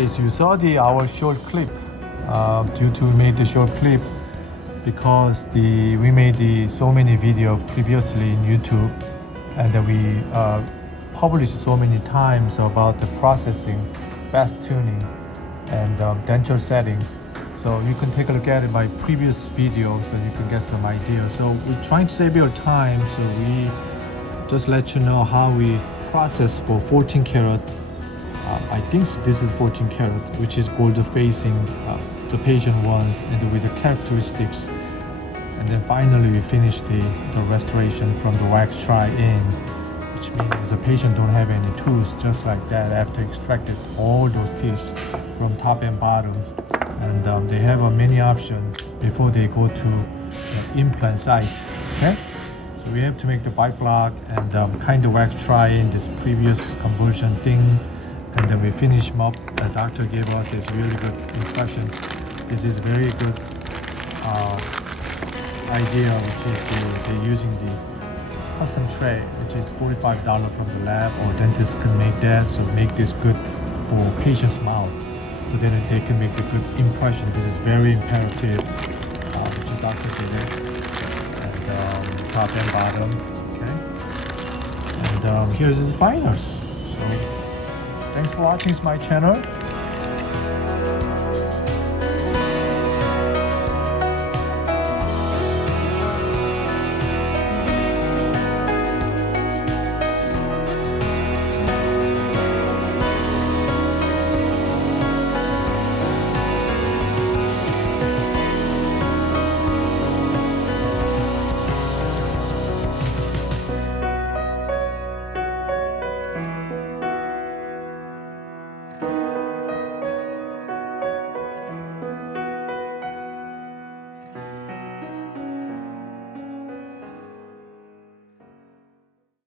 Okay, so you saw our short clip. Due to made the short clip because we made so many video previously in YouTube, and we published so many times about the processing, fast tuning, and denture setting. So you can take a look at my previous videos and you can get some idea. So we're trying to save your time, so we just let you know how we process for 14 karat. I think this is 14 karat, which is gold facing the patient wants and with the characteristics. And then finally we finish the restoration from the wax try-in, which means the patient don't have any tooth, just like that, after extracted all those teeth from top and bottom. And they have many options before they go to the implant site. Okay, so we have to make the bite block and kind of wax try-in this previous conversion thing, and then we finish them up. The doctor gave us this really good impression. This is very good idea, which is they're using the custom tray, which is $45 from the lab, or dentists can make that. So make this good for patient's mouth, so then they can make a good impression. This is very imperative, which the doctor did it, and top and bottom. Okay, and here's his finals. So thanks for watching my channel.